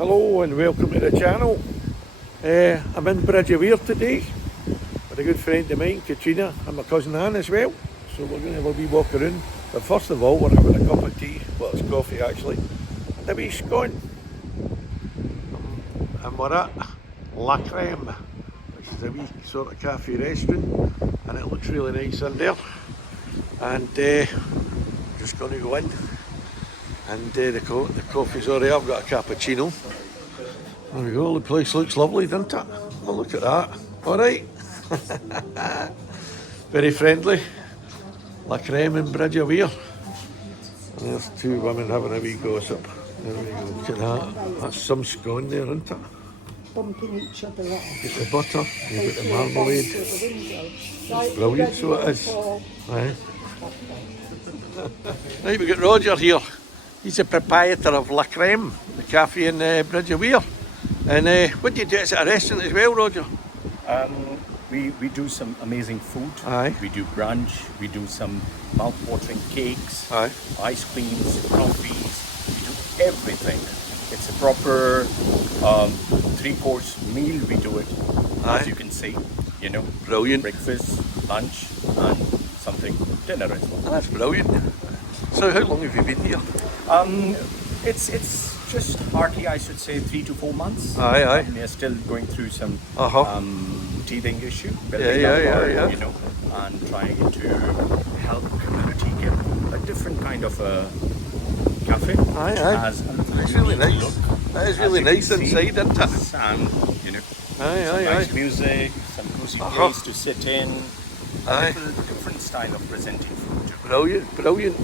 Hello and welcome to the channel. I'm in Bridge of Weir today with a good friend of mine, Katrina, and my cousin Anne as well. So we're going to have a wee walk around. But first of all, we're having a cup of tea, well it's coffee actually, and a wee scone. And we're at Creme, which is a wee sort of cafe restaurant, and it looks really nice in there. And just going to go in. And the coffee's already, I've got a cappuccino. There we go, the place looks lovely, doesn't it? Oh, look at that. Alright. Very friendly. Creme and Bridge of Weir. And there's two women having a wee gossip. There we go, look at that. That's some scone there, isn't it? Bumping each other off. You've got the butter, you've got the marmalade. It's brilliant, so it is. Aye. Right, we've got Roger here. He's the proprietor of Creme, the cafe in Bridge of Weir. And what do you do? Is it a restaurant as well, Roger? We do some amazing food. Aye. We do brunch. We do some mouth-watering cakes, Aye. ice creams, coffees. We do everything. It's a proper 3-course meal. We do it, Aye. as you can see. You know, Brilliant. breakfast, lunch, and something dinner as well. That's brilliant. So how long have you been here? It's just hardly, I should say, 3 to 4 months. Aye. We are still going through some teething issue, Yeah. you know, and trying to help community get a different kind of a cafe. Aye. It's really nice. That is really nice inside, isn't it? And you know, Aye. nice music, some cozy place to sit in. Aye. A little different style of presenting food. Brilliant.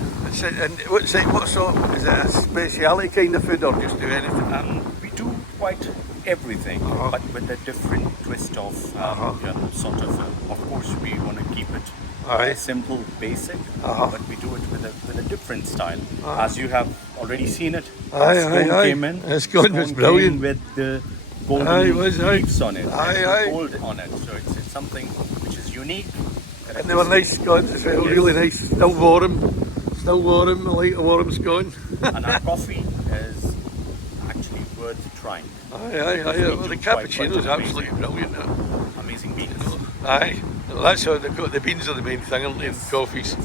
And what sort? Is it a speciality kind of food or just do anything? We do quite everything, but with a different twist of sort of course, we want to keep it simple, basic, but we do it with a different style. As you have already seen it, scone came in. Scone was brilliant with the golden leaves on it, Aye. gold on it. So it's something which is unique. And they were nice scones as well, really nice. Still warm, I like a warm scone. And our coffee is actually worth trying. Aye. Well, the cappuccino's absolutely brilliant. Amazing beans. Aye. Well, that's how they've got the beans are the main thing, aren't they? And coffees.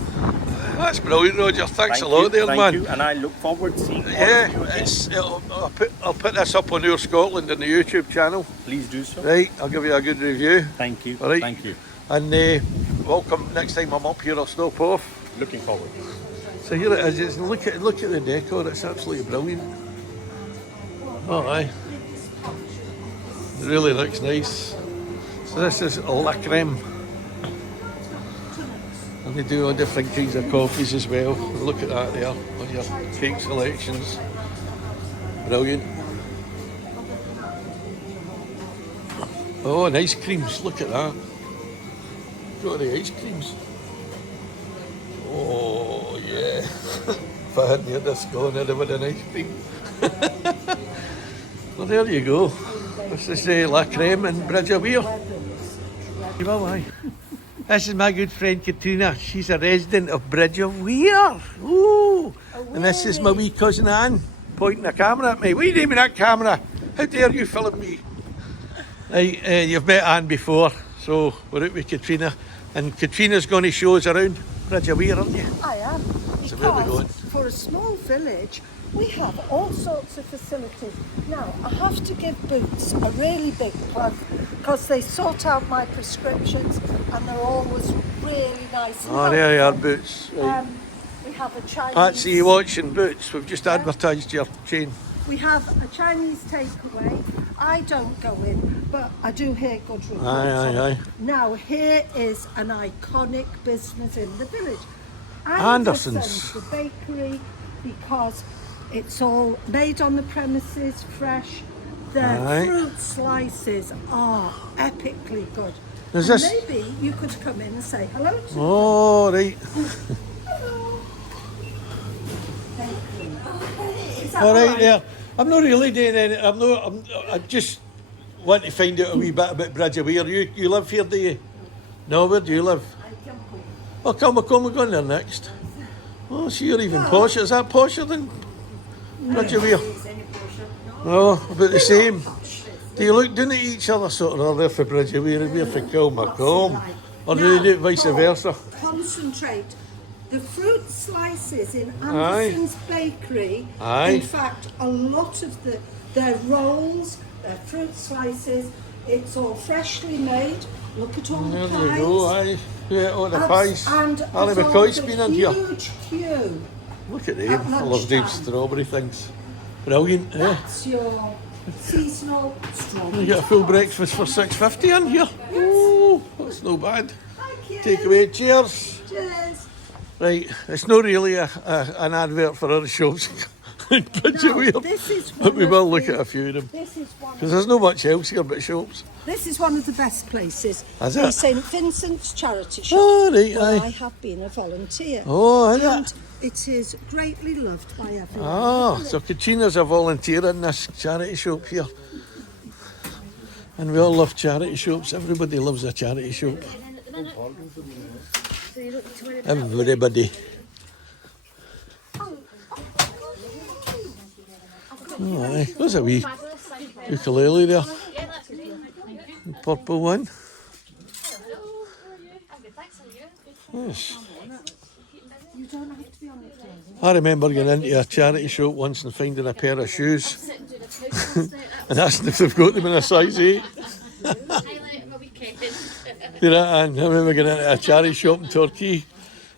That's brilliant, Roger. Thanks a lot there, man. Thank you, and I look forward to seeing all of you again. I'll put this up on OorScotland on the YouTube channel. Please do so. Right, I'll give you a good review. Thank you. All right. Thank you. And welcome next time I'm up here. I'll stop off. Looking forward. So here it is. Look at the decor. It's absolutely brilliant. Oh, aye. It really looks nice. So this is Creme. And they do all different kinds of coffees as well. Look at that there, all your cake selections. Brilliant. Oh, and ice creams, look at that. Got the ice creams. Oh, yeah. If I hadn't had this going, I'd have had an ice cream. Well, there you go. This is Creme and Bridge of Weir. This is my good friend Katrina. She's a resident of Bridge of Weir. Ooh. And this is my wee cousin Anne pointing the camera at me. What are you doing with that camera? How dare you film me? Right, you've met Anne before, so we're out with Katrina. And Katrina's going to show us around Bridge of Weir, aren't you? I am. So where are we going? For a small village, we have all sorts of facilities. Now, I have to give Boots a really big plug because they sort out my prescriptions and they're always really nice and helpful. There you are, Boots. Right. We have a Chinese... That's you watching, Boots. We've just advertised your chain. We have a Chinese takeaway. I don't go in, but I do hear good reviews. Aye. Now, here is an iconic business in the village. Anderson's. The bakery, because it's all made on the premises, fresh. The fruit slices are epically good. Maybe you could come in and say hello to me. Oh, right. Hello. Thank you. All right there. I'm not really doing any. I just want to find out a wee bit about Bridge of Weir. You live here, do you? No, where do you live? Oh, come, we're going there next. Oh, so you're even posher. Is that posher than Bridge of Weir? No, about the same. Do you look down at each other sort of, they're for Bridge of Weir and we're for Creme? Or do they do it vice versa? Concentrate. The fruit slices in Aye. Anderson's Bakery, Aye. in fact, a lot of their rolls, their fruit slices, it's all freshly made. Look at all There the pies. we go, aye. Yeah, all the pies. And Ali there's McCoy's always been a in here. huge queue. Look at them. At I love them lunchtime. strawberry things. Brilliant, eh? That's your seasonal strawberry. You get a full breakfast for $6.50 in here. Oh, that's no bad. Thank you. Take away, cheers. Cheers. Right, it's not really an advert for other shops in Bridge of Weir, this is but we one will of look the- at a few of them. This is one. Because there's not much else here but shops. This is one of the best places. Is the it? St. Vincent's charity shop. Oh, right, where aye. I have been a volunteer. Oh, is And it? it is greatly loved by everyone. Ah, so Katrina's a volunteer in this charity shop here. And we all love charity shops. Everybody loves a charity shop. Everybody. Oh, aye. There's a wee ukulele there. The purple one. Yes. I remember going into a charity shop once and finding a pair of shoes and asking if they've got them in a size 8. You know, and I remember going into a charity shop in Torquay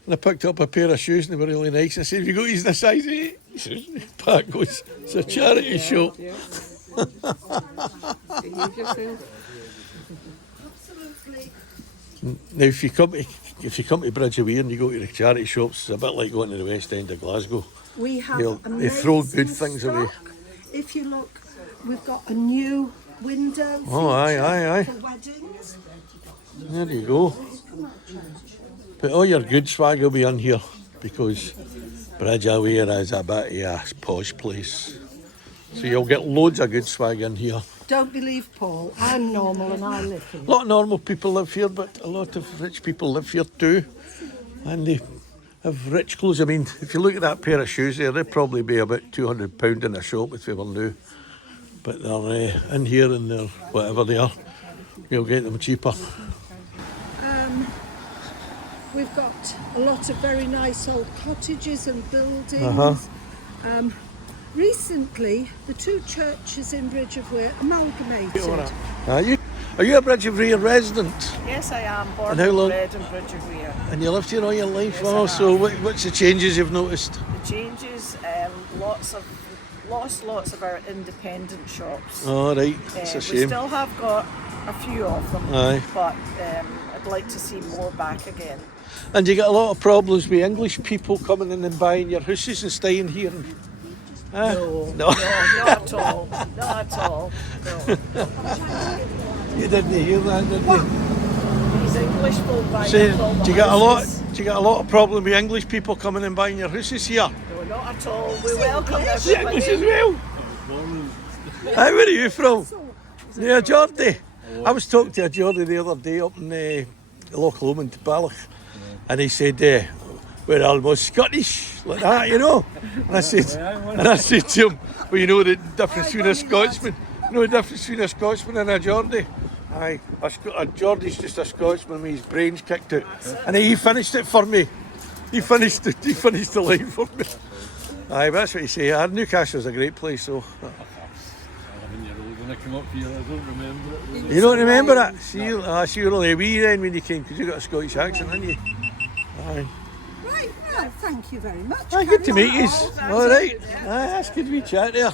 and I picked up a pair of shoes and they were really nice. I said, "Have you got these in a size 8? He says, "Pat goes, it's a charity shop." Now, if you come to Bridge of Weir and you go to the charity shops, it's a bit like going to the West End of Glasgow. We have They throw amazing good things away. stock. If you look, we've got a new window Oh, aye, feature aye, aye. for weddings. There you go. But all your good swag will be in here because Bridge of Weir is a bit of a posh place. So you'll get loads of good swag in here. Don't believe Paul, I'm normal and I live here. A lot of normal people live here, but a lot of rich people live here too. And they have rich clothes. I mean, if you look at that pair of shoes there, they'd probably be about £200 in a shop if they were new. But they're in here and they're whatever they are. You'll get them cheaper. We've got a lot of very nice old cottages and buildings. Uh-huh. Recently, the two churches in Bridge of Weir amalgamated. Are you a Bridge of Weir resident? Yes, I am. Born And how long- and bred in Bridge of Weir. And you lived here all your life? Yes, Oh, I so have. what's the changes you've noticed? The changes, lots of our independent shops. Oh, right, it's a We shame. still have got a few of them, Aye. but I'd like to see more back again. And you get a lot of problems with English people coming in and buying your houses and staying here. No, No. not at all. Not at all. No. You didn't hear that, did you? These English folk buying So, up all the do you get a lot? houses. Do you get a lot of problem with English people coming and buying your houses here? No, not at all. We welcome The English as everybody. well. Hi, where are you from? Yeah, Geordie. I was talking to a Geordie the other day up in Loch Lomond, Balloch, and he said, "We're almost Scottish, like that, you know." And I said to him, "Well, you know the difference between a Scotsman, you know the difference between a Scotsman and a Geordie." Aye, a Geordie's just a Scotsman with his brains kicked out, and he finished it for me. He finished the line for me. Aye, but that's what you say. Newcastle's a great place, so. 11-year-old when I came up here, I don't remember it. You don't remember it? See, you were only a wee then when you came, because you got a Scottish accent, didn't you? Aye. Right, well, thank you very much. Aye, good to Carry meet on. you. All right. Aye, that's good we chat there.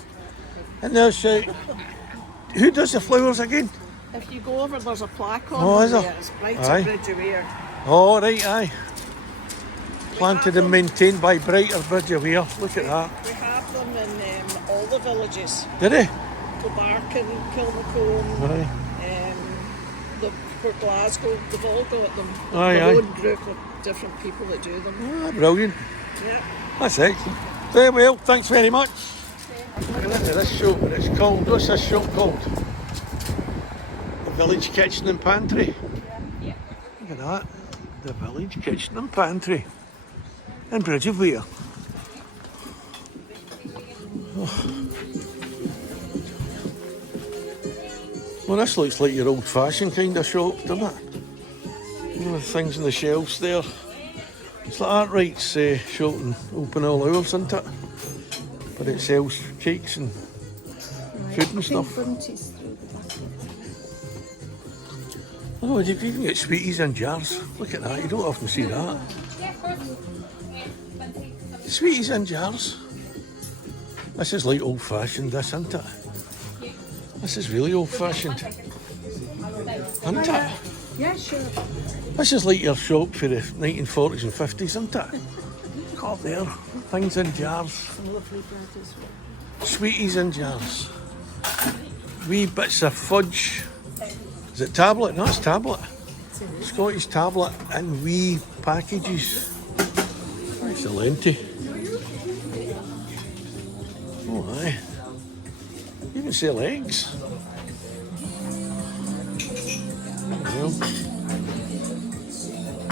And there's, who does the flowers again? If you go over, there's a plaque on Oh, is there. there? It's right Aye. at Bridge of Weir. Oh, right, aye. Planted and maintained by Brighter Bridge of Weir. Look at that. We have them in all the villages. Did he? Kilbarkin, Kilmacombe, Aye. for Glasgow, they've all got them. Aye, Their aye. own group of different people that do them. Ah, brilliant. Yeah. That's excellent. Very well, thanks very much. Look at this shop, it's called, what's this shop called? The Village Kitchen and Pantry. Look at that, the Village Kitchen and Pantry in Bridge of Weir. Oh. Well, this looks like your old-fashioned kind of shop, doesn't it? You know, the things on the shelves there. It's like Arkwright's shop and open all hours, isn't it? But it sells cakes and food and stuff. Fronties through the back. Oh, you can even get sweeties in jars. Look at that, you don't often see that. Sweeties in jars. This is like old-fashioned, this, isn't it? This is really old-fashioned. Isn't it? Yeah, sure. This is like your shop for the 1940s and 50s, isn't it? Look up there, things in jars. Some lovely bread as well. Sweeties in jars. Wee bits of fudge. Is it tablet? No, it's tablet. Scottish tablet in wee packages. Excellent. Oh, aye. You can sell eggs. Well,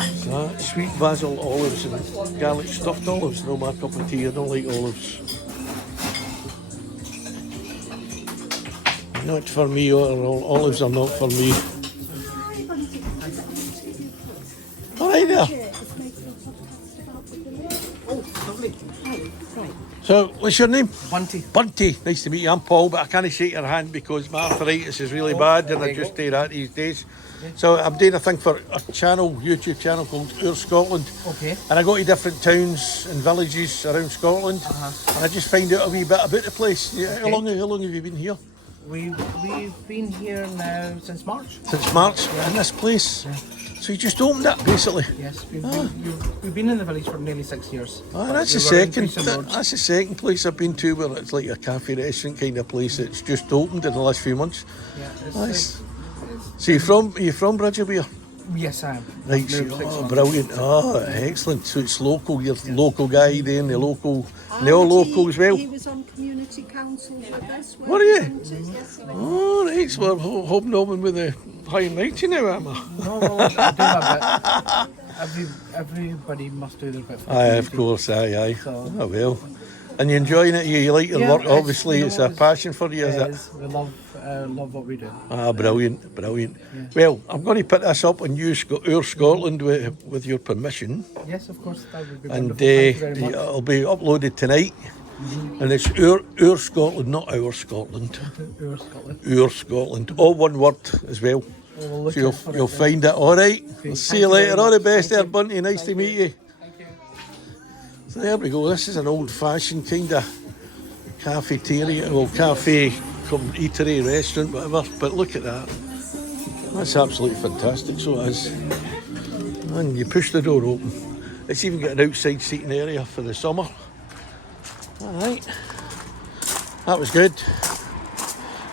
so, sweet basil olives and garlic stuffed olives. No, my cup of tea. I don't like olives. Not for me, or olives are not for me. All right there. So, what's your name? Bunty. Bunty. Nice to meet you. I'm Paul, but I can't shake your hand because my arthritis is really bad and I just do that these days. So I'm doing a thing for a channel, YouTube channel called OorScotland. Okay. And I go to different towns and villages around Scotland and I just find out a wee bit about the place. Yeah, how long have you been here? We've been here now since March. Since March, in this place. Yeah. So you just opened it, basically. Yes, we've been in the village for nearly 6 years. That's We the were in second. Creasy Road. That's the second place I've been to where it's like a cafe restaurant kind of place. It's just opened in the last few months. Yeah, Nice. So you from Bridge of Weir? yes, I am. Right. Moved 6 months. Brilliant. Oh, excellent. So it's local. You're the local guy then, the local, and they're all local as well. He was on community council with us. Were you? Yes, Oh, right. So we're hobnobbing with the high and mighty now, am I? No, well, I do my bit. Everybody must do their bit. For the Aye, of community. course. Aye. So- Oh well. And you're enjoying it? You like your Yeah, work? it's- Obviously, you know, it's a passion for you, is It it? is. We love what we do. Ah, brilliant. Well, I'm going to put this up on OorScotland with your permission, Yes, of course, that would be and wonderful. Thank you very much. it'll be uploaded tonight. And it's OorScotland, not our Scotland. OorScotland. OorScotland, all one word as well. We'll look So out for it you'll then. find it. All right. Okay, We'll see thank you you very later. All the much. best there, Thank you. Bunty. Nice to meet you. Thank you. So there we go. This is an old-fashioned kind of cafeteria, well, cafe, eatery, restaurant, whatever. But look at that. That's absolutely fantastic. So it is. And you push the door open. It's even got an outside seating area for the summer. All right. That was good.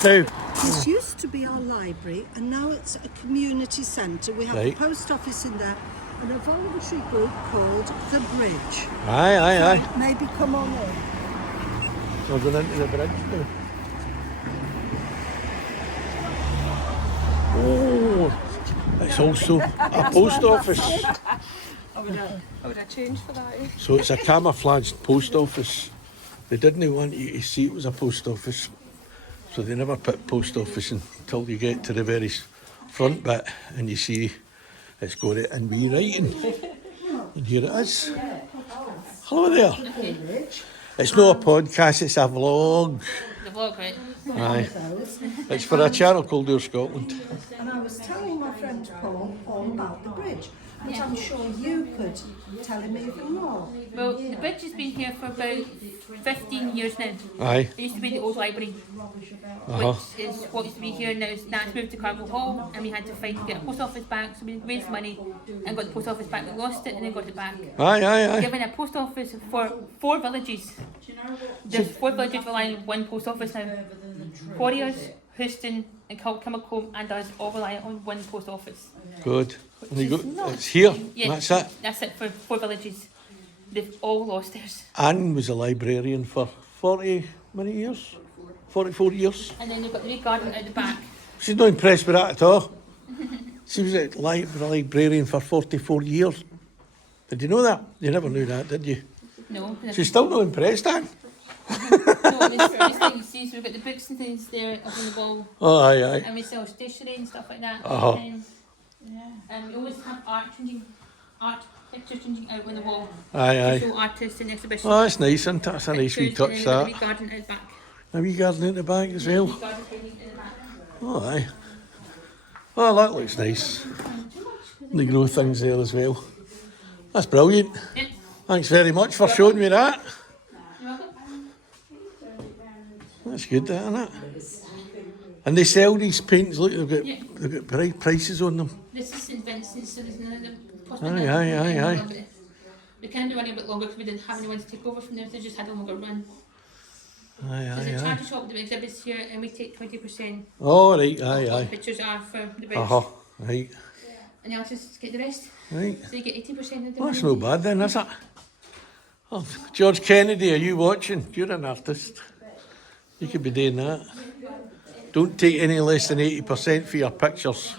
Now, This used to be our library and now it's a community centre. We have Right. a post office in there and a voluntary group called The Bridge. aye. Maybe come on in. So we're going into the bridge now. Oh, it's also a post office. I would have changed for that. So it's a camouflaged post office. They didn't want you to see it was a post office. So they never put post office until you get to the very front bit and you see it's got it in wee writing. And here it is. Hello there. It's not a podcast, it's a vlog. The vlog, right? Aye. It's for a channel called OorScotland. And I was telling my friend Paul all about the bridge, but I'm sure you could tell him even more. Well, the bridge has been here for about 15 years now. Aye. It used to be the old library, which is what used to be here now. That's moved to Cargo Hall, and we had to fight to get a post office back, so we raised money and got the post office back. We lost it and then got it back. Aye. Given a post office for 4 villages. There's 4 villages relying on one post office now. Warriors, Houston, and Kilmacombe, and us all rely on one post office. Good. And you go, it's here. Yeah, That's it. That's it for 4 villages. They've all lost theirs. Anne was a librarian for 40 many years? 44 years. And then you've got the wee garden at the back. She's not impressed with that at all. She was a librarian for 44 years. Did you know that? You never knew that, did you? No, She's still not impressed, Anne. no, So it's things, see, so we've got the books and things there up on the wall, Oh, aye. and we sell stationery and stuff like that. Uh-huh. We always have art pictures changing out on the wall Aye. to show artists and exhibitions. Oh, that's nice, isn't it? That's a nice wee Pictures, touch, and then that. we've got a wee garden out back. A wee garden at the back as well. Wee garden hiding in the back. Oh, aye. Oh, that looks nice. The grow things there as well. That's brilliant. Yep. Thanks very much for showing me that. You're welcome. That's good, that, isn't it? And they sell these paintings, look, Yeah. they've got prices on them. This is St.Vincent, so there's none of them. Aye. We can do any a bit longer because we didn't have anyone to take over from them, so they just had a longer run. There's a Aye. charity shop that exhibits here, and we take 20%. Oh, right, of what the aye. pictures are for the bridge. Uh-huh, right, And the artists get the rest. right. So you get 80% of the Well, that's money. no bad then, is it? Oh, George Kennedy, are you watching? You're an artist. You could be doing that. Don't take any less than 80% for your pictures.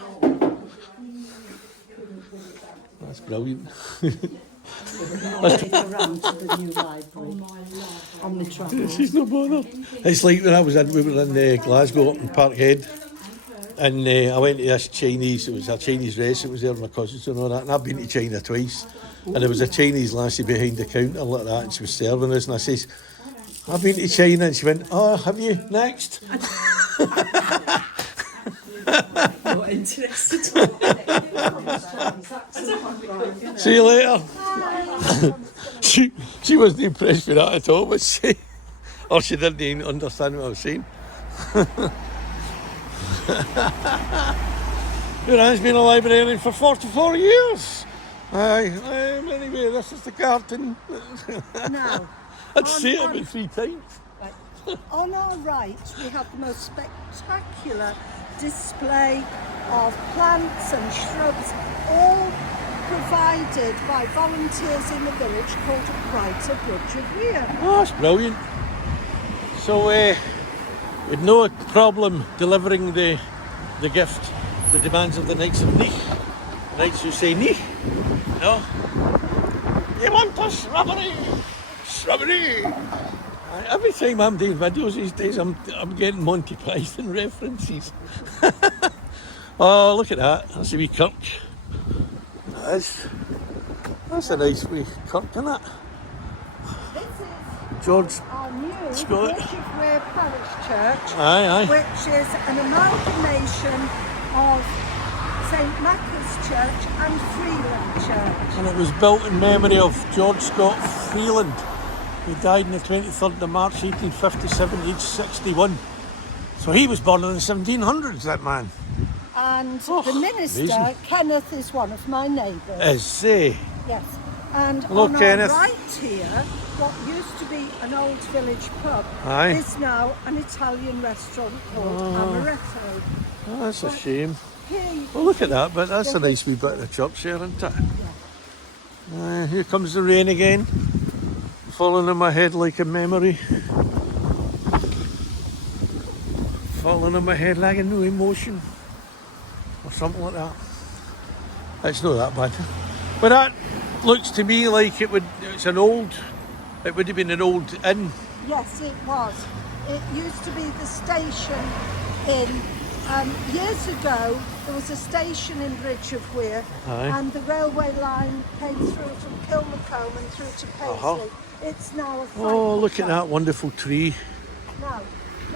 That's brilliant. Around to the new library on the travel. She's no bother. It's like when we were in Glasgow up in Parkhead, and I went to this Chinese, it was a Chinese restaurant, was there with my cousins and all that, and I've been to China twice, and there was a Chinese lassie behind the counter like that, and she was serving us, and I says, I've been to China, and she went, oh, have you? Next. Not interested. See you later. she wasn't impressed with that at all, was she? Or she didn't even understand what I was saying. Your aunt's been a librarian for 44 years. Aye, anyway, this is the garden. Now, I'd say it about 3 times. on our right, we have the most spectacular display of plants and shrubs, all provided by volunteers in the village called Bridge of Weir. Oh, that's brilliant. So, we'd no problem delivering the gift, the demands of the Knights of Neath. Knights who say Neath. No? You want a shrubbery? Shrubbery! Every time I'm doing videos these days, I'm getting Monty Python references. Oh, look at that. That's a wee kirk. That's a nice wee kirk, isn't it? This is George. our new Scott. Bridge of Weir Parish Church, Aye. which is an amalgamation of St. Macca's Church and Freeland Church. And it was built in memory of George Scott Freeland. He died on the 23rd of March 1857, aged 61. So he was born in the 1700s, that man. And Oh, the minister, amazing. Kenneth, is one of my neighbours. Is he? Yes. And Hello, on Kenneth. our right here, what used to be an old village pub Aye. is now an Italian restaurant called Amaretto. Oh, that's a shame. Here you Well, look at that, but that's a nice wee bit of the church here, isn't it? Here comes the rain again, falling on my head like a memory. Falling on my head like a no emotion, or something like that. It's not that bad. But that looks to me like it would have been an old inn. Yes, it was. It used to be the station in. Years ago, there was a station in Bridge of Weir, Aye. and the railway line came through from Kilmacombe and through to Paisley. Uh-huh. It's now a Oh, look at cycle that wonderful tree. shop. Now,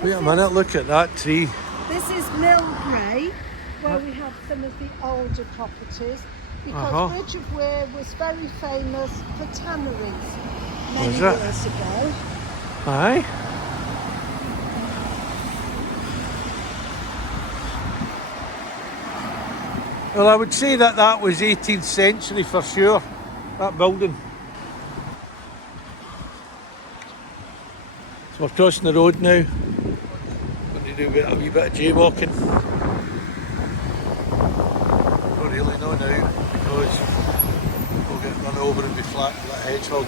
Wait a minute, look at that tree. this is Millbrae, where we have some of the older properties, because Uh-huh. Bridge of Weir was very famous for tanneries many Was it? years ago. Aye. Well, I would say that was 18th century for sure, that building. So we're crossing the road now. Going to do a wee bit of jaywalking. Don't really know now because we'll get run over and be flat like a hedgehog.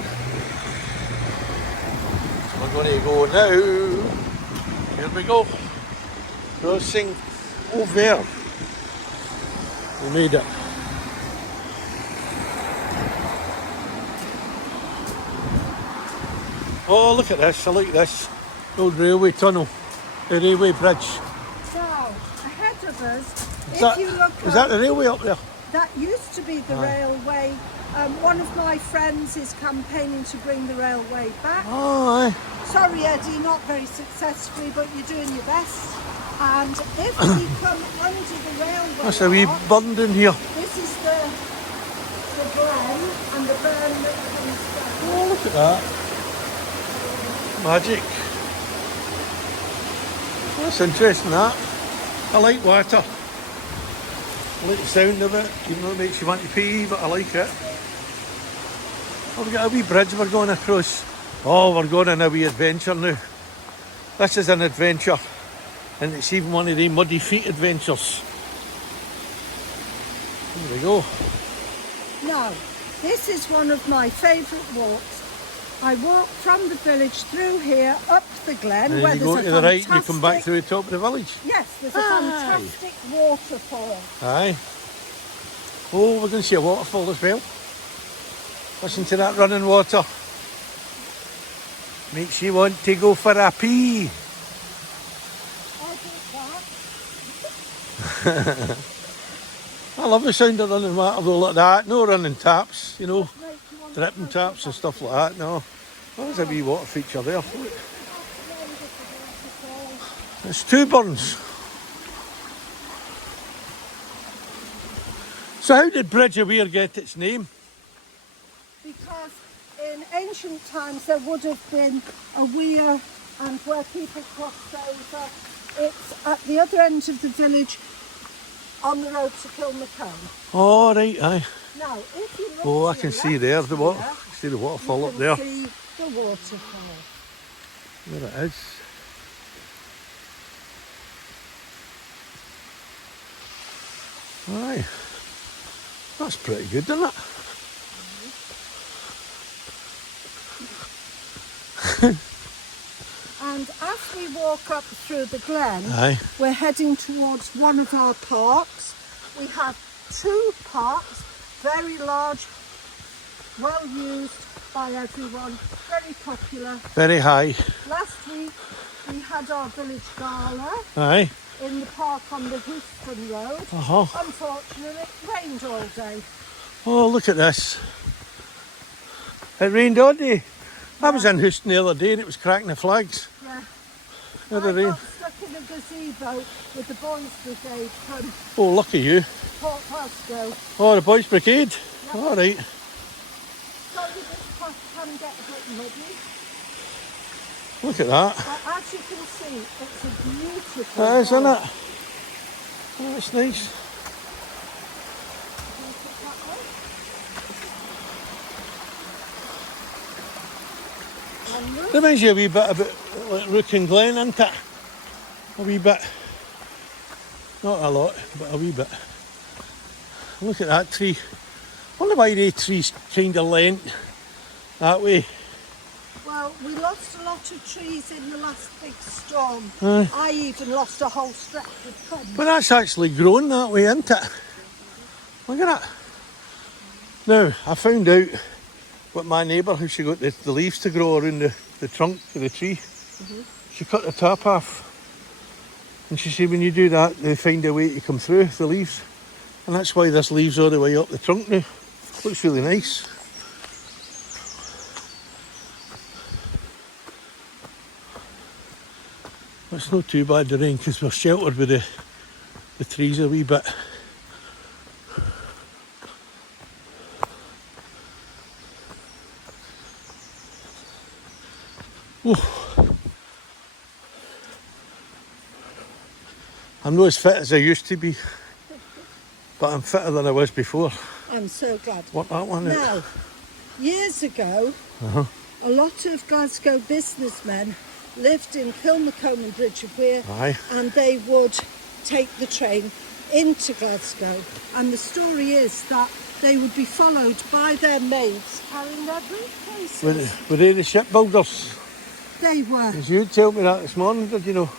So we're going to go now. Here we go. Crossing over. We made it. Oh, look at this. I like this. Old railway tunnel. The railway bridge. Now, ahead of us, Is that the railway up there? that used to be the railway. One of my friends is campaigning to bring the railway back. Oh, aye. Sorry, Eddie, not very successfully, but you're doing your best. And if we come under the railway, That's a wee burn in here. this is the glen and the burn that comes down. Oh, look at that. Magic. That's interesting, that. I like water. I like the sound of it, even though it makes you want to pee, but I like it. Oh, we've got a wee bridge we're going across. Oh, we're going on a wee adventure now. This is an adventure. And it's even one of the muddy feet adventures. There we go. Now, this is one of my favourite walks. I walk from the village through here, up the glen, And where you there's go a to the right and you come back fantastic- through the top of the village. Yes, there's a fantastic waterfall. Aye. Oh, we're going to see a waterfall as well. Listen to that running water. Makes you want to go for a pee. I love the sound of running water though, like that. No running taps, you know, dripping taps and stuff like that. No. Oh, there's a wee water feature there. Look. It's two burns. So how did Bridge of Weir get its name? Because in ancient times there would have been a weir, and where people crossed over, it's at the other end of the village on the road to Kilmacombe. Oh, right, aye. Now, if you look Oh, I to can your see left there the water. here, See the waterfall you up can there. see the waterfall. There it is. Aye. That's pretty good, isn't it? And as we walk up through the glen, Aye. we're heading towards one of our parks. We have two parks, very large, well used by everyone, very popular. Very high. Last week we had our village gala Aye. in the park on the Houston Road. Uh-huh. Unfortunately, it rained all day. Oh, look at this. It rained all day. I was in Houston the other day and it was cracking the flags. Yeah. Had I it rain. got stuck in a gazebo with the boys' brigade from Oh, lucky you. Port Glasgow. Oh, the Boys Brigade. All right. So this path can get a bit muddy, Look at that. but as you can see, it's a beautiful That is, isn't walk. it? Oh, that's nice. Reminds you a wee bit about like Rook and Glen, isn't it? A wee bit. Not a lot, but a wee bit. Look at that tree. I wonder why the trees kind of leant that way. Well, we lost a lot of trees in the last big storm. Aye. I even lost a whole stretch of Creme. But that's actually grown that way, isn't it? Look at that. Now, I found out what my neighbour, how she got the leaves to grow around the trunk of the tree. She cut the top off. And she said when you do that, they find a way to come through the leaves. And that's why there's leaves all the way up the trunk now. Looks really nice. It's not too bad the rain because we're sheltered with the trees a wee bit. Oh. I'm not as fit as I used to be, but I'm fitter than I was before. I'm so glad. What that one is? Now, years ago, a lot of Glasgow businessmen lived in Kilmacombe and Bridge of Weir, Aye. and they would take the train into Glasgow. And the story is that they would be followed by their maids carrying their briefcases. Were they the shipbuilders? They were. Did you tell me that this morning, did you know?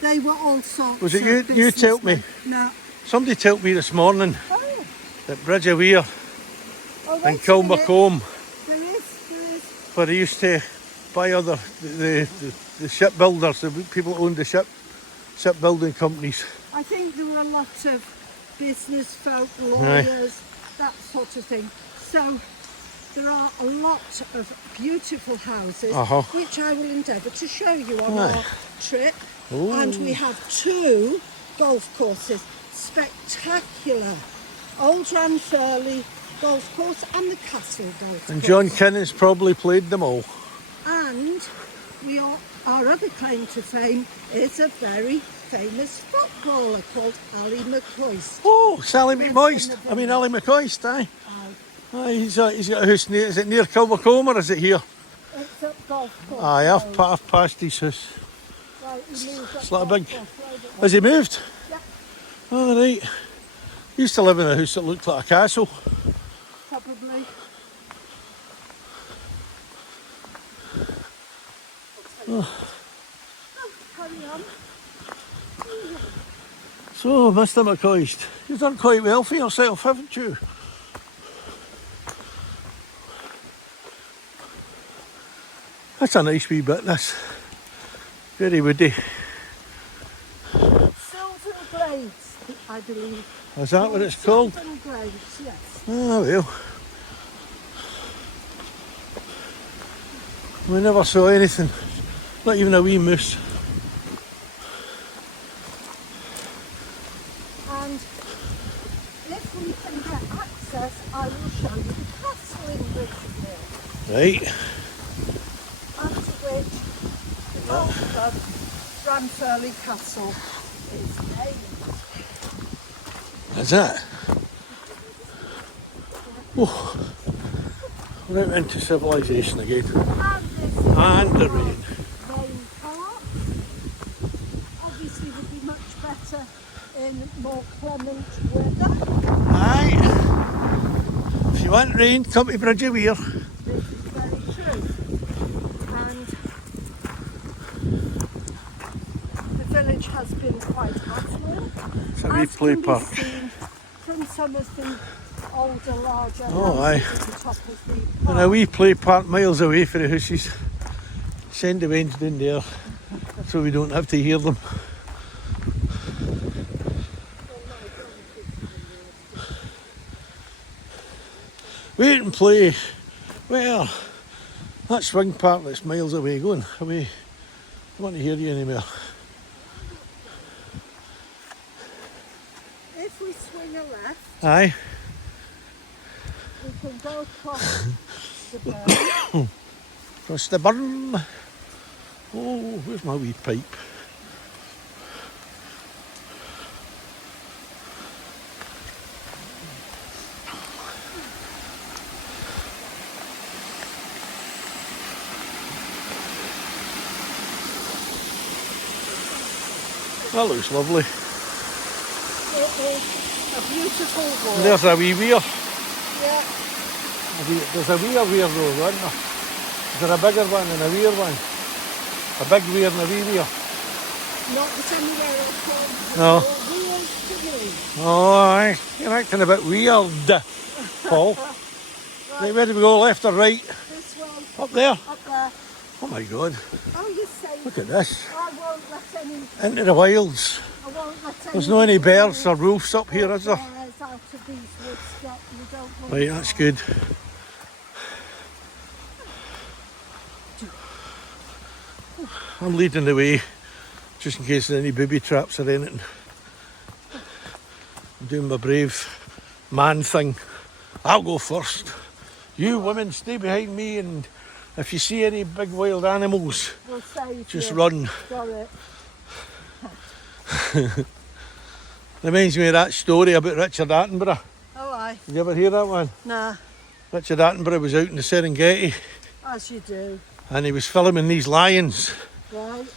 They were all sorts Was it of you told me? businessmen. No. Somebody told me this morning Oh, that Bridge of Weir oh in wait a minute. Kilmacombe, There is. where they used to buy other the the shipbuilders, the people who owned the shipbuilding companies. I think there were a lot of business folk, lawyers, that sort of thing. So there are a lot of beautiful houses, which I will endeavour to show you on our trip. Ooh. And we have 2 golf courses, spectacular. Old Ranfurly golf course and the Castle golf And course. John Kinnon's probably played them all. And our other claim to fame is a very famous footballer called Ali McCoist. Oh, Sally McMoist. I mean, Ali McCoist, aye. Aye, he's got a house near, is it near Kilmacombe or is it here? It's a golf course. Aye, I've passed his house. Right, he moved It's up like a big... golf course, right? Has he moved? Yeah. All right. He used to live in a house that looked like a castle. Probably. Carry on. So, Mr McCoist, you've done quite well for yourself, haven't you? That's a nice wee bit, this. Very woody. Sylvan Glades, I believe. Is that what it's called? Sylvan Glades, yes. Ah, well. We never saw anything. Not even a wee moose. And if we can get access, I will show you the castle in Bridge of Weir, Right. after which the golf club, Ranfurly Castle, is named. Is that? Oh. We're out into civilization again. And this is And the our rain. main park. Obviously would be much better in more clement weather. Aye. If you want rain, come to Bridge of Weir. This is very true. And the village has been quite affluent. It's a wee As play can be park. seen from some of the older, larger Oh, aye. houses at the top of the And a park. wee play park miles away from the houses. Send the winds down there so we don't have to hear them. Wait and play. Well, that swing park that's miles away going away. I don't want to hear you anymore. If we swing a left, Aye. we can go across the burn. Across the burn. Oh, where's my wee pipe? That looks lovely. It is a beautiful walk. There's a wee weir. Yeah, There's a weir weir though, isn't there? Is there a bigger one and a weir one? A big weir and a wee weir? not that anywhere else. No. Wheels to me. Oh, aye. You're acting a bit weird, Paul. Right, where do we go, left or right? This way, Up there? up there. Oh my God, Oh, you're safe. look at this. I won't let any. Into the wilds. I won't let any. There's no any bears or wolves up here, is there? Bears out of these woods. Get, you don't want Right, that's good. I'm leading the way, just in case there's any booby traps or anything. I'm doing my brave man thing. I'll go first. You women stay behind me, and if you see any big wild animals, We'll save just you. run. Got it. Reminds me of that story about Richard Attenborough. Oh, aye. Did you ever hear that one? Nah, Richard Attenborough was out in the Serengeti as you do. and he was filming these lions. Right, And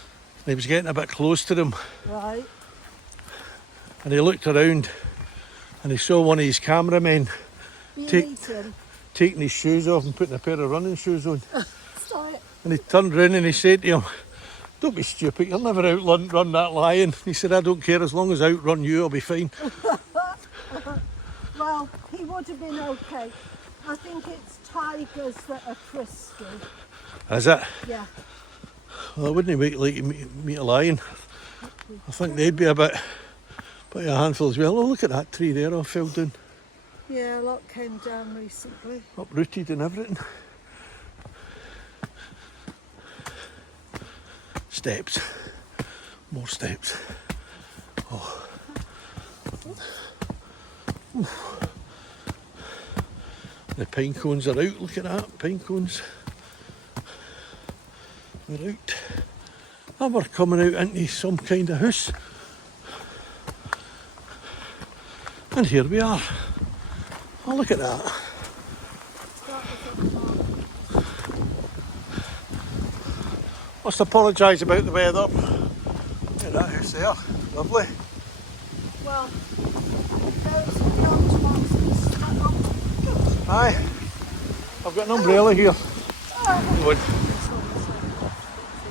he was getting a bit close to them, right. and he looked around and he saw one of his cameramen Being Take- eaten. taking his shoes off and putting a pair of running shoes on. Stop it. And he turned round and he said to him, "Don't be stupid, you'll never outrun that lion." He said, "I don't care, as long as I outrun you, I'll be fine." Well, he would have been okay. I think it's tigers that are frisky. Is it? Yeah. Well, I wouldn't like to meet a lion. I think they'd be a bit of a handful as well. Oh, look at that tree there, all fell down. Yeah, a lot came down recently. Uprooted and everything. Steps. More steps. Oh. Oof. The pine cones are out, look at that, pine cones. They're out. And we're coming out into some kind of house. And here we are. Oh, look at that. Must apologise about the weather. Look at that house there. Lovely. Well, those are the old ones that stuck up. Good. Aye. I've got an umbrella here. Good.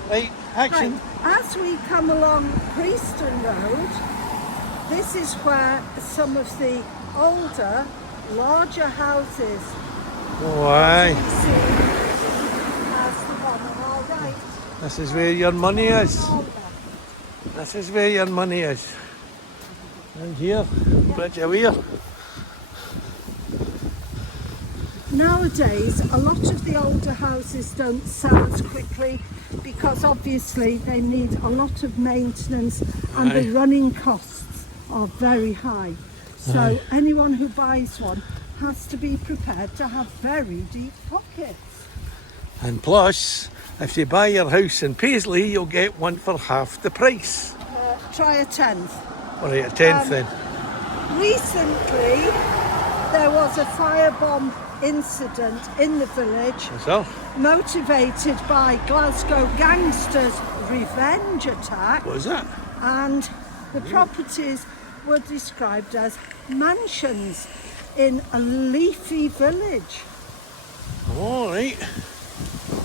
Right, action. Right, as we come along Preston Road, this is where some of the older, larger houses Oh, aye. we see as the one on our right. This is where your money is. Older. This is where your money is. And here, Bridge of Weir. Nowadays, a lot of the older houses don't sell as quickly because obviously they need a lot of maintenance and Aye. the running costs are very high. So Aye. anyone who buys one has to be prepared to have very deep pockets. And plus, if you buy your house in Paisley, you'll get one for half the price. Try a tenth. Or a tenth then. Recently, there was a firebomb incident in the village So, motivated by Glasgow Gangsters' revenge attack. what is that? And the properties were described as mansions in a leafy village. All right.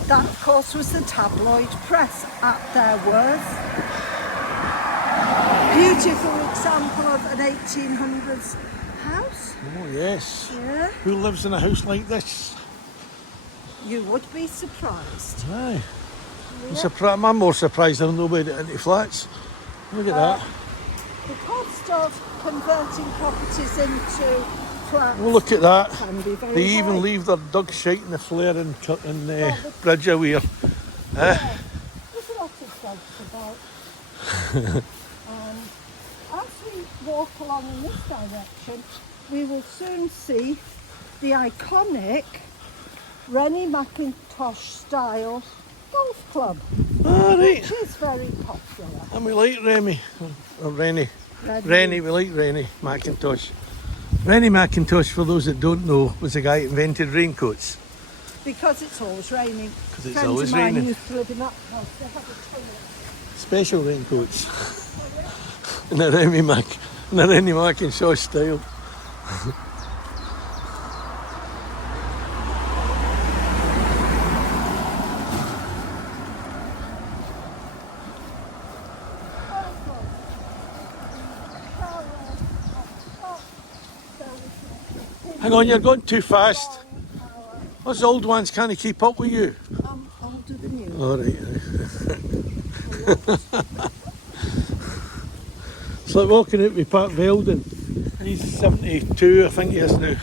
That, of course, was the tabloid press at their worst. Beautiful example of an 1800s house. Oh, yes. Yeah, Who lives in a house like this? you would be surprised. Aye. Yeah. I'm more surprised than nobody into flats. Look at that. The cost of converting properties into flats Oh, look at that. can be very They high. even leave their dug shite in the flare in the- Bridge of Weir. There's a lot of dogs about. As we walk along in this direction, we will soon see the iconic Rennie Mackintosh style golf club, All right. which is very popular. And we like Remy. Or Rennie. Rennie, we like Rennie Mackintosh. Rennie Mackintosh, for those that don't know, was the guy who invented raincoats. Because it's always raining. 'Cause it's Friends always of mine raining. used to live in that house. They had a ton of Special raincoats. in the Rennie Mackintosh style. Hang on, you're going too fast. Us old ones can't keep up with you. I'm older than you. All right. It's like walking out with Pat Veldon. He's 72, I think he is now.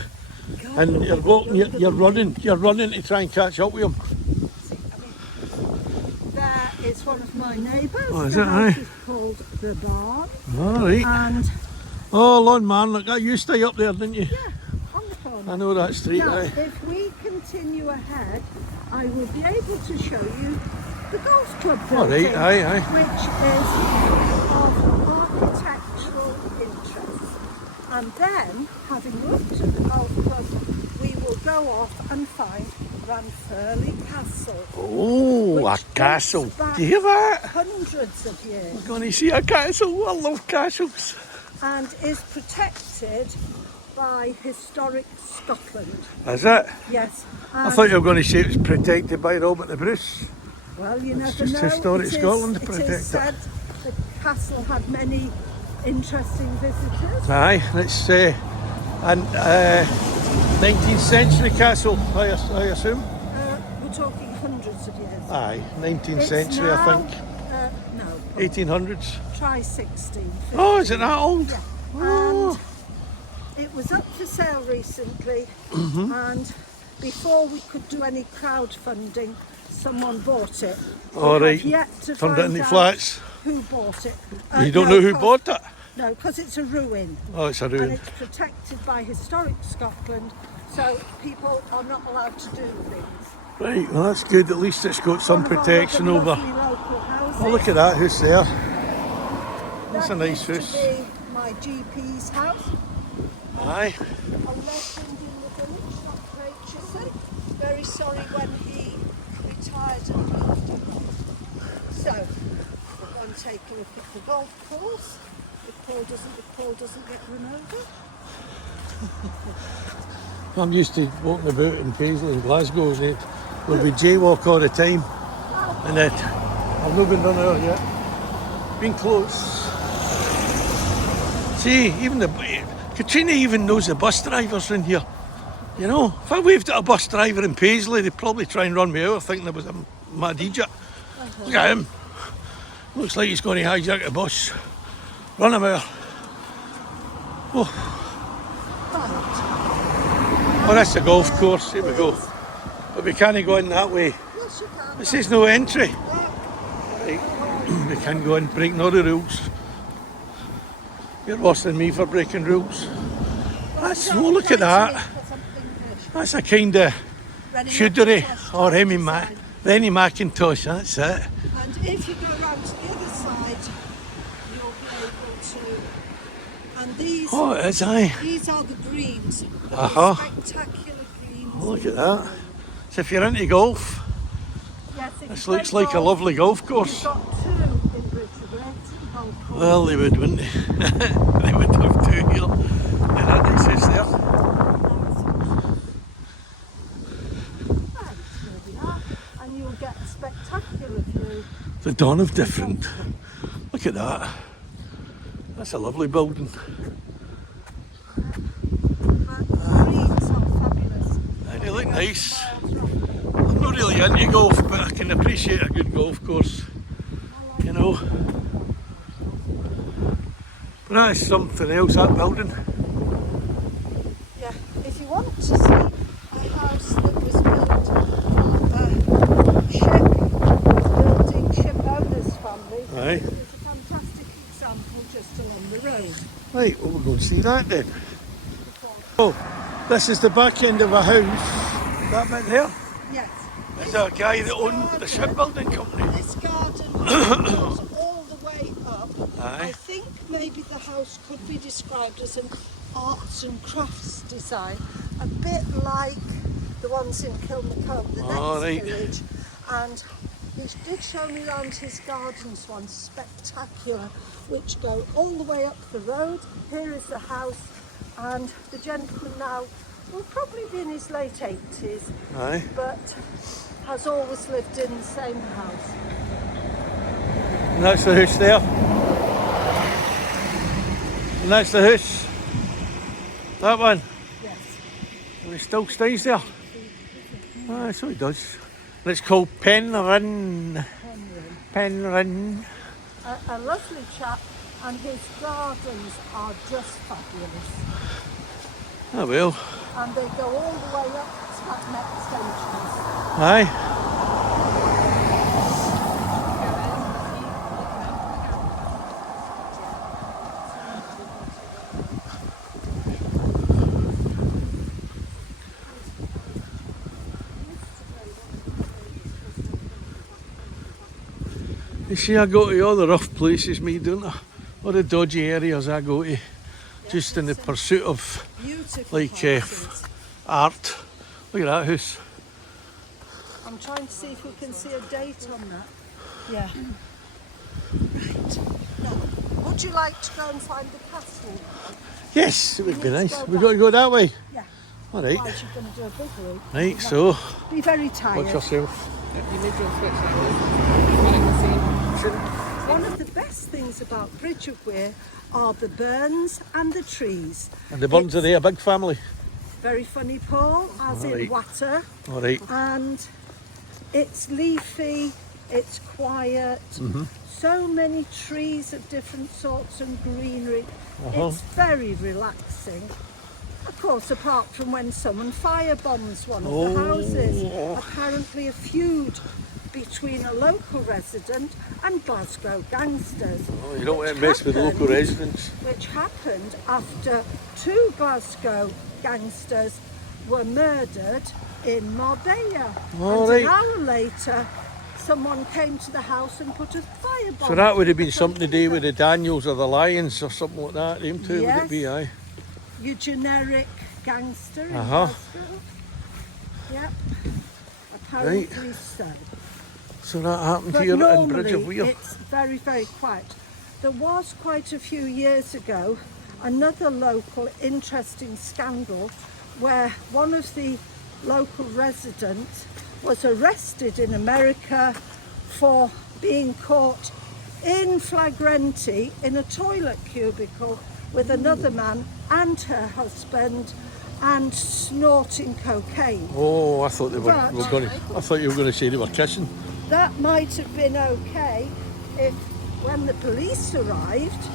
And you're walking, you're running to try and catch up with him. There is one of my neighbours. Oh, is The it, house aye? is called The Barn. All right. And Oh, Lon Man, look, you stay up there, didn't you? yeah, on the corner. I know that street, Now, aye. if we continue ahead, I will be able to show you the golf club All building, right, aye. which is of architectural interest. And then, having looked at the golf club, we will go off and find Ranfurly Castle. Oh, a which castle. dates back Do you hear that? Hundreds of years, We're going to see a castle. I love castles. and is protected by Historic Scotland. Is it? Yes. I and- thought you were going to say it was protected by Robert the Bruce. Well, you It's never just know. Historic It is- Scotland to it protect is it. said the castle had many interesting visitors. Aye, let's say, and 19th century castle, I assume. We're talking hundreds loads of years. Aye, 19th It's century, now, I think. No, 1800s. try 16. Oh, is it that old? Yeah. Oh. And it was up for sale recently, Mm-hmm. and before we could do any crowdfunding, someone bought it. All We right. have yet to Turned it find into out flats. who bought it. You don't no, know who 'cause- bought it? No, because it's a ruin. Oh, it's a And ruin. it's protected by Historic Scotland, so people are not allowed to do things. Right, well that's good. At least it's got some One of our protection lovely over. local houses. Oh, look at that house there. That's That a nice used house. to be my GP's house. Aye. A legend in the village, not Pantry. Very sorry when he retired and moved on. So, we'll go and take a look at the golf course. If Paul doesn't get run over. I'm used to walking about in Paisley and Glasgow and where we jaywalk all the time. And I've not been run over yet. Been close. See, even Katrina even knows the bus drivers in here. You know, if I waved at a bus driver in Paisley, they'd probably try and run me over thinking I was a mad idiot. Look at him. Looks like he's going to hijack a bus. Run him over. Oh, that's the golf course. Here we go. But we can't go in that way. Yes, you can. This is no entry. Right. We can't go in breaking all the rules. You're worse than me for breaking rules. That's, oh, look at that. That's a kind of Shootery or Rennie Macintosh, that's it. And if you go around to the other side, you'll be able to. And these, Oh, it is, aye. these are the greens. Uh-huh. Spectacular greens. Oh, look at that. So if you're into golf, Yes, if this you looks play like a golf, lovely golf We've course. got two in Bridge of Weir, golf course. Well, they would, wouldn't they? They would have two here. And that nice house there. And you'll get a spectacular view. The dawn of different. Look at that. That's a lovely building. But the greens are fabulous. And they look nice. I'm not really into golf, but I can appreciate a good golf course. You know. But that's something else, that building. Yeah, if you want to see a house that was built for ship owners family, Aye. there's a fantastic example just along the road. Right, well we'll go and see that then. Oh, this is the back end of a house. That bit there. Yes. There's a guy that owned the shipbuilding company. This garden goes all the way up. Aye. I think maybe the house could be described as an arts and crafts design, a bit like the ones in Kilmacombe, the next right. village. And he did show me around his gardens once, spectacular, which go all the way up the road. Here is the house, and the gentleman now will probably be in his late 80s, Aye. but has always lived in the same house. And that's the house there. And that's the house. That one. Yes. And it still stays there. Ah, so it does. And it's called Penryn. Penryn. A lovely chap, and his gardens are just fabulous. Oh well. And they go all the way up to that next entrance. Aye. You see, I go to all the rough places, me, don't I? All the dodgy areas I go to, just in the pursuit of Beautiful like houses. art. Look at that house. I'm trying to see if we can see a date on that. Yeah. Now, would you like to go and find the castle? Yes, it would be Let's nice. go We got to go that way. Yeah. All right. Otherwise you're going to do a big route. Right, so Be very tired. watch yourself. One of the best things about Bridge of Weir are the burns and the trees. And the Burns are there, a big family. Very funny, Paul, as in Alright. water. All right. And It's leafy, it's quiet, so many trees of different sorts and greenery. It's very relaxing. Of course, apart from when someone firebombs one of the houses. Apparently a feud between a local resident and Glasgow Gangsters. Oh, you don't want to mess with local residents. Which happened after 2 Glasgow gangsters were murdered in Marbella. Oh, and right. an hour later, someone came to the house and put a firebomb. So that would have been something to do with the Daniels or the Lions or something like that, them two, would it be, aye? Your generic gangster in Uh-huh. Glasgow. Yep. Apparently so. So that happened But here in normally Bridge of Weir. it's very, very quiet. There was quite a few years ago another local interesting scandal where one of the local residents was arrested in America for being caught in flagrante in a toilet cubicle with another man and her husband and snorting cocaine. Oh, I thought they were, But- I thought you were going to say they were kissing. That might have been okay if, when the police arrived,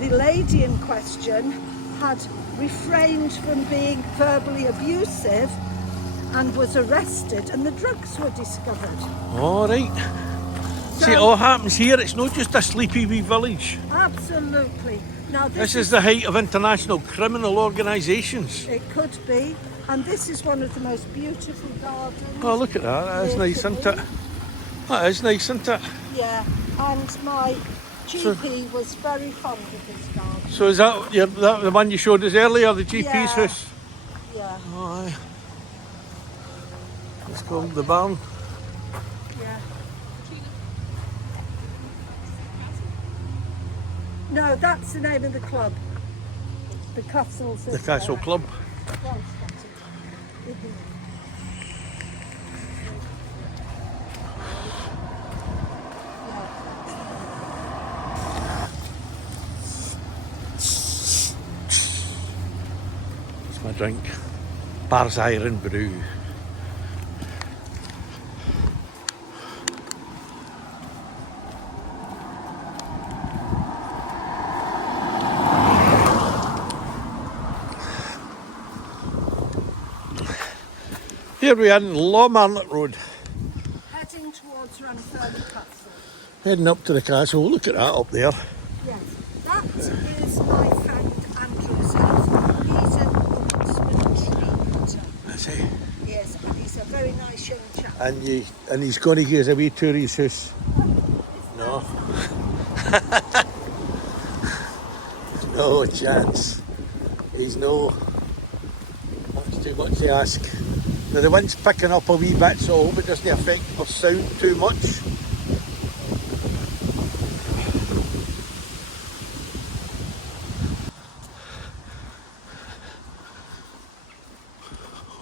the lady in question had refrained from being verbally abusive and was arrested and the drugs were discovered. All right. See, it all happens here. It's not just a sleepy wee village. Absolutely. Now This is the height of international criminal organisations. It could be, and this is one of the most beautiful gardens. Oh, look at that. That is nice, isn't it? That is nice, isn't it? Yeah, and my GP was very fond of this garden. So is that, that the one you showed us earlier, the GP's Yeah. house? Yeah, Oh, aye. It's called the barn. yeah. No, that's the name of the club. The Castles. The Castle Club. It's my drink. Bar's Iron Brew. Here we are in Lawmarnock Road, Heading towards Ranfurly Castle. heading up to the castle. Look at that up there. Yes, that is my friend Andrew's house. He's an ombudsman tree cutter. That's it. Yes, and he's a very nice young chap. And he's going to give us a wee tour of his house. No. No chance. He's no. That's too much to ask. Now the wind's picking up a wee bit, so I hope it doesn't affect our sound too much.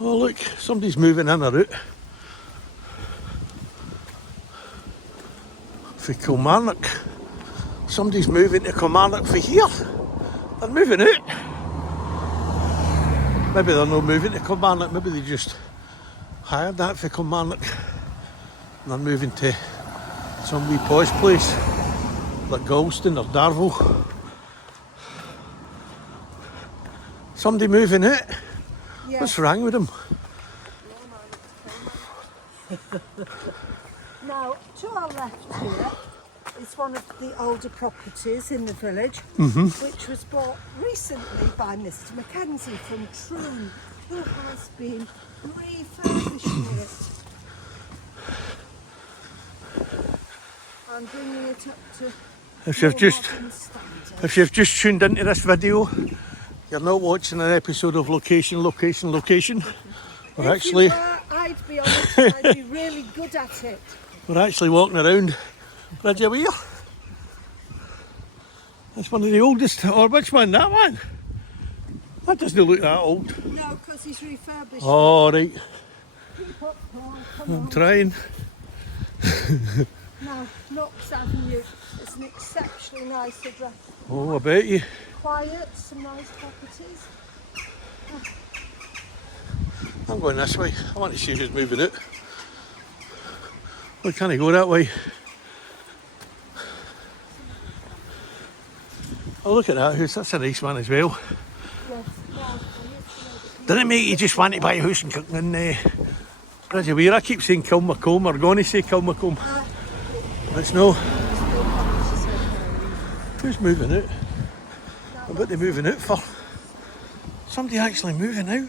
Oh look, somebody's moving in or out. For Kilmarnock. Somebody's moving to Kilmarnock for here. They're moving out. Maybe they're not moving to Kilmarnock, maybe they just hired that for Kilmarnock. And they're moving to some wee posh place, like Galston or Darvel. Somebody moving out? Yes. What's wrong with them? Now, to our left here is one of the older properties in the village, which was bought recently by Mr. Mackenzie from Creme, who has been refurbishing it and bringing it up to If you've more just modern standards. If you've just tuned into this video, you're not watching an episode of Location. We're If actually you were, I'd be honest, I'd be really good at it. we're actually walking around Bridge of Weir. That's one of the oldest, or which one? That one? That doesn't look that old. No, because he's refurbished. All right, Keep up, Paul, come I'm on. trying. Now, Knox Avenue is an exceptionally nice address. Oh, I bet you. Quiet, some nice properties. I'm going this way. I want to see who's moving out. We can't go that way. Oh, look at that house. That's a nice one as well. Doesn't it make you just want to buy a house in Bridge of Weir? I keep saying Kilmacombe, or going to say Kilmacombe. It's no. Who's moving out? What are they moving out for? Somebody actually moving out.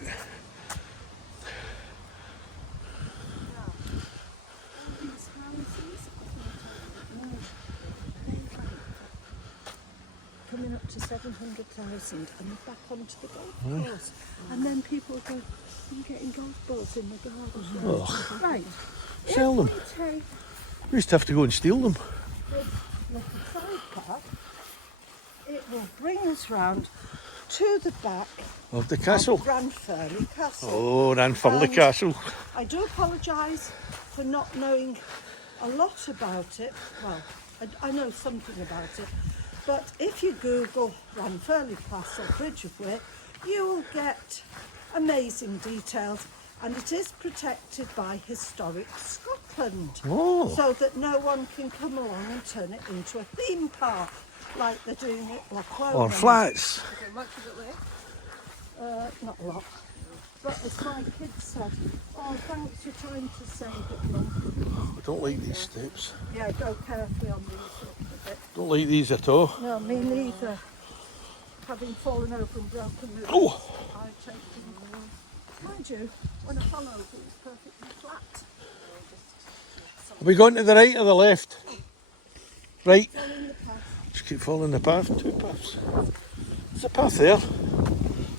Coming up to 700,000 and they're back onto the golf course. And then people go, I'm getting golf balls in the garden. Oh. Right. Sell them. If we take We used to have to go and steal them. this little side path, it will bring us round to the back Of the castle. of Ranfurly Castle. Oh, Ranfurly And Castle. I do apologise for not knowing a lot about it. Well, I know something about it. But if you Google Ranfurly Castle, Bridge of Weir, you will get amazing details, and it is protected by Historic Scotland. Oh. So that no one can come along and turn it into a theme park like they're doing at Glasgow. Or flats. Not a lot. But as my kids said, oh, thanks, you're trying to save it, Mum. I don't like these steps. Yeah, go carefully on these a bit. Don't like these at all. No, me neither. Having fallen over and broken the Oh. I take them. Mind you, when I fell over, it was perfectly flat. Are we going to the right or the left? Right. Following the path. Just keep following the path. Two paths. There's a path there.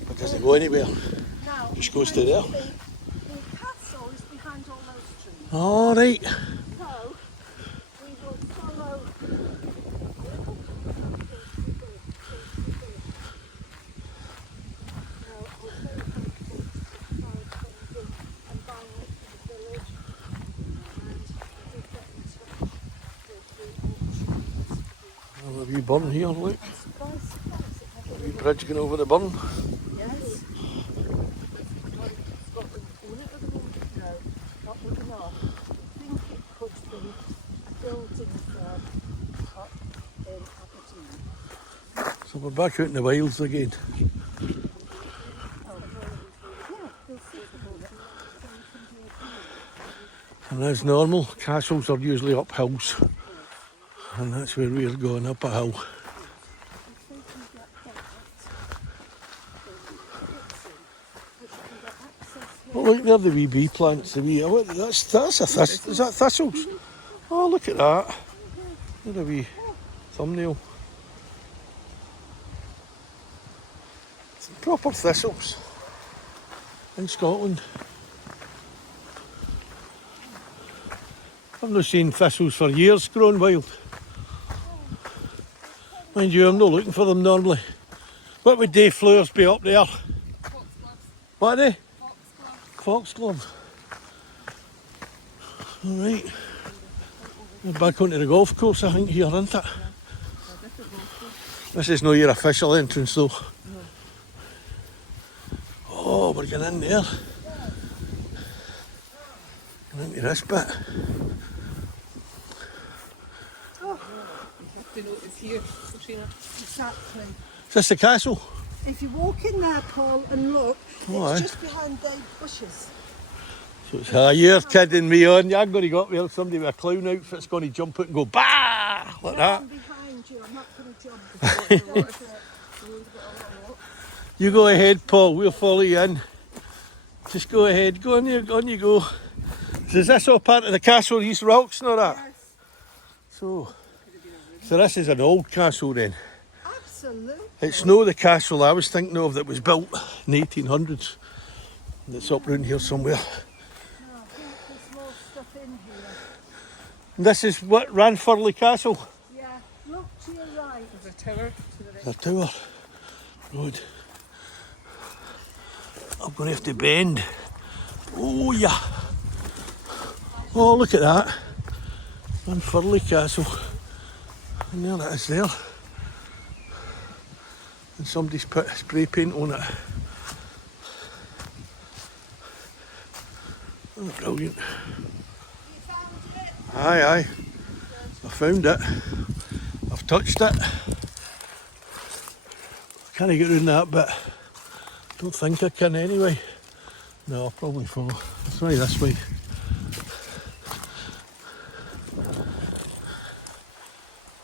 But doesn't go anywhere. Now, Just goes to there. the castle is behind all those trees. All right. So, we will follow. There's a wee burn here, look. A wee bridge going over the burn. Yes. No, not big enough. I think it could be a building firm up in Aberdeen. So we're back out in the wilds again. And as normal, castles are usually up hills. And that's where we're going, up a hill. Oh, look, there are the wee bee plants. The wee, what, that's a is that thistles? Oh, look at that. There's a wee thumbnail. Proper thistles in Scotland. I've not seen thistles for years growing wild. Mind you, I'm not looking for them normally. What would day flowers be up there? What are they? Foxglove. Alright. We're back onto the golf course, I think, here, isn't it? This is not your official entrance though. Oh, we're getting in there. Getting into this bit. Exactly. Is this the castle? If you walk in there, Paul, and look, Oh, it's aye. just behind the bushes. So it's, you're kidding me on. You're going to go up there, somebody with a clown outfit's going to jump out and go, bah! Like that. I'm behind you, I'm not going to jump. You go ahead, Paul, we'll follow you in. Just go ahead, go on there, on you go. So is this all part of the castle, these rocks and all that? Yes, So this is an old castle then. absolutely. It's no the castle I was thinking of that was built in the 1800s. That's up round here somewhere. No, I think there's more stuff in here. And this is what, Ranfurly Castle? Yeah, look to your right. There's a tower to the right. The tower. Good. I'm going to have to bend. Oh yeah. Oh, look at that. Ranfurly Castle. And there it is there. And somebody's put spray paint on it. Oh, brilliant. Aye, aye. I found it. I've touched it. Can't get around that bit. Don't think I can anyway. No, I'll probably fall. It's right this way.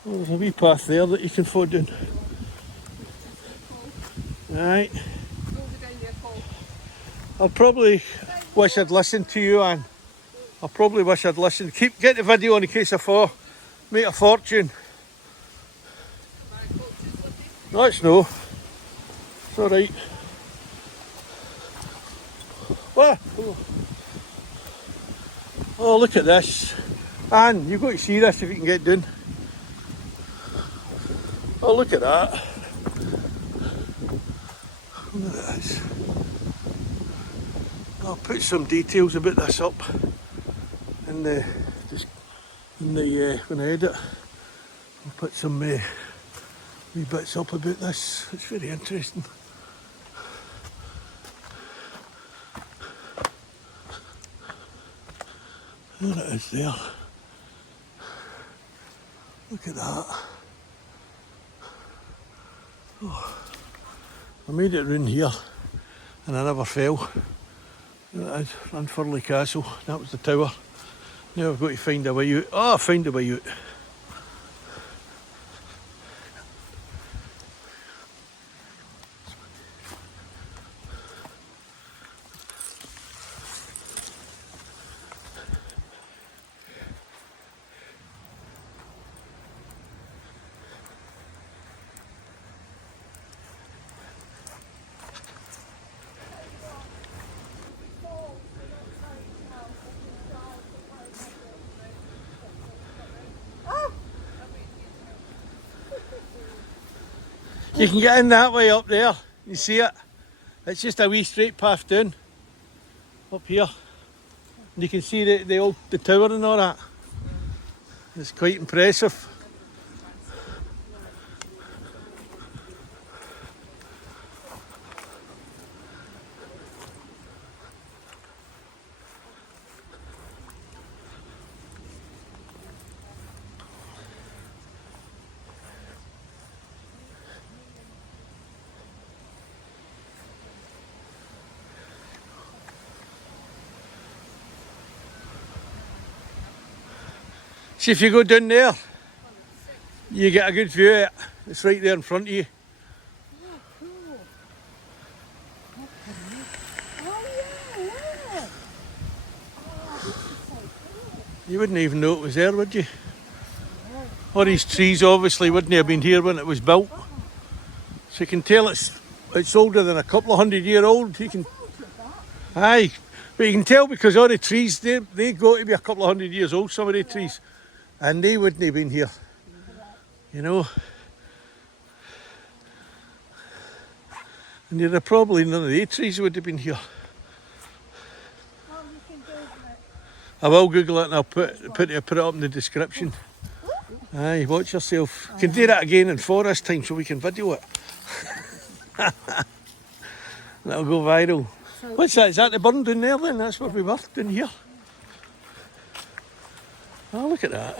Oh, there's a wee path there that you can fall down. Right. I'll probably wish I'd listened to you, Anne. I'll probably wish I'd listened. Get the video on in case I fall. Make a fortune. No, it's no. It's alright. What? Oh, look at this. Anne, you've got to see this if you can get down. Oh, look at that. Look at this. I'll put some details about this up in the when I edit. I'll put some wee bits up about this. It's very interesting. There it is there. Look at that. Oh, I made it round here and I never fell. There it is, Ranfurly Castle. That was the tower. Now I've got to find a way out. Oh, I found a way out. You can get in that way up there. You see it? It's just a wee straight path down. Up here. And you can see the tower and all that. It's quite impressive. See, if you go down there, you get a good view of it. It's right there in front of you. You wouldn't even know it was there, would you? All these trees obviously wouldn't have been here when it was built. So you can tell it's older than a couple of 100-year-old. You can, aye, but you can tell because all the trees, they got to be a couple of 100 years old, some of the trees. And they wouldn't have been here, you know. And you'd probably none of the trees would have been here. I will Google it and I'll put it up in the description. Aye, watch yourself. You can do that again in forest time so we can video it. That'll go viral. What's that? Is that the burn down there then? That's where we were, down here. Oh, look at that.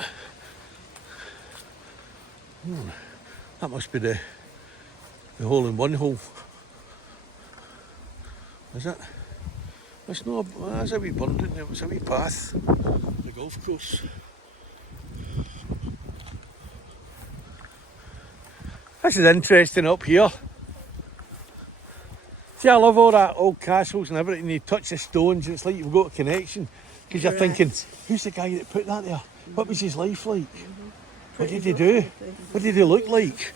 That must be the hole-in-one hole. Is it? It's not, there's a wee burn down there, it's a wee path. The golf course. This is interesting up here. See, I love all that old castles and everything. You touch the stones and it's like you've got a connection. Because you're thinking, who's the guy that put that there? What was his life like? What did he do? What did he look like?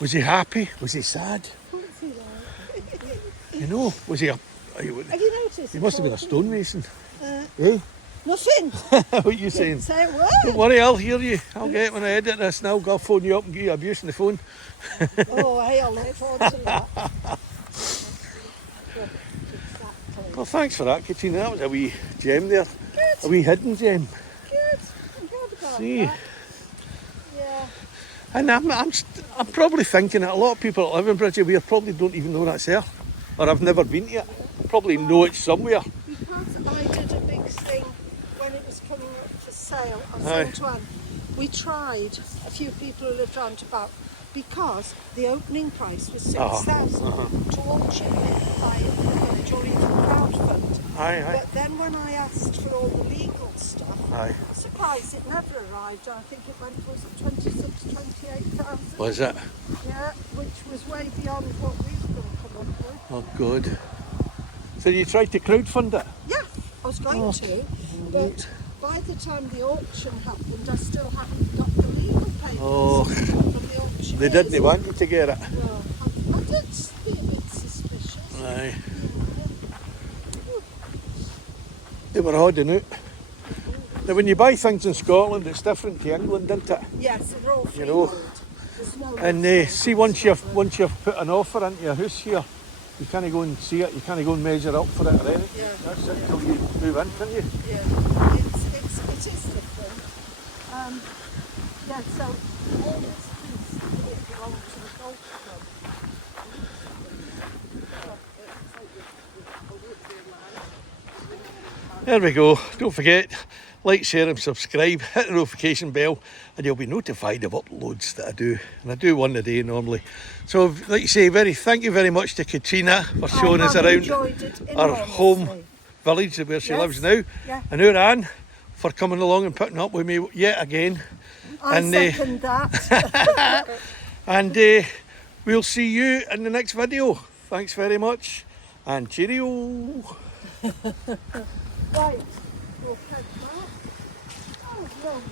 Was he happy? Was he sad? You know, was he a... Have you noticed? He must have been a stonemason. Eh? Nothing. What are you saying? Say what? Don't worry, I'll hear you. I'll get it when I edit this and I'll phone you up and give you abuse on the phone. Oh, hey, I'll look forward to that. Well, thanks for that, Katrina. That was a wee gem there. Good. A wee hidden gem. Good. I'm glad about See? that. Yeah. And I'm probably thinking that a lot of people that live in Bridge of Weir probably don't even know that's there. Or I've never been to it. Probably know it somewhere. Because I did a big thing when it was coming up for sale. I was Aye. saying to Anne, we tried a few people who lived round about because the opening price was 6,000 to auction it by the village or even crowdfund. Aye, aye. But then when I asked for all the legal stuff, Aye. I'm surprised it never arrived. I think it went for 28,000. Was it? Yeah, which was way beyond what we were going to come up with. Oh, good. So you tried to crowdfund it? Yeah, I was going to, but by the time the auction happened, I still hadn't got the legal papers Oh. from the auctioneers. They didn't want you to get it. No, I did be a bit suspicious. Aye. They were holding out. Now when you buy things in Scotland, it's different to England, isn't it? Yes, they're all You know. freehold. There's no And see, once you've put an offer into your house here, you can't go and see it. You can't go and measure up for it or anything. Yeah. That's it till you move in, can you? Yeah, it is different. Yeah, so all this piece it belonged to the golf club. There we go. Don't forget, like, share and subscribe. Hit the notification bell and you'll be notified of uploads that I do. And I do one a day normally. So, like you say, thank you very much to Katrina for showing us have around enjoyed it our enormously. home village where she Yes. lives now. Yeah. And our Anne for coming along and putting up with me yet again. I And, second that. And we'll see you in the next video. Thanks very much. And cheerio. Right, we'll catch that. Oh, no.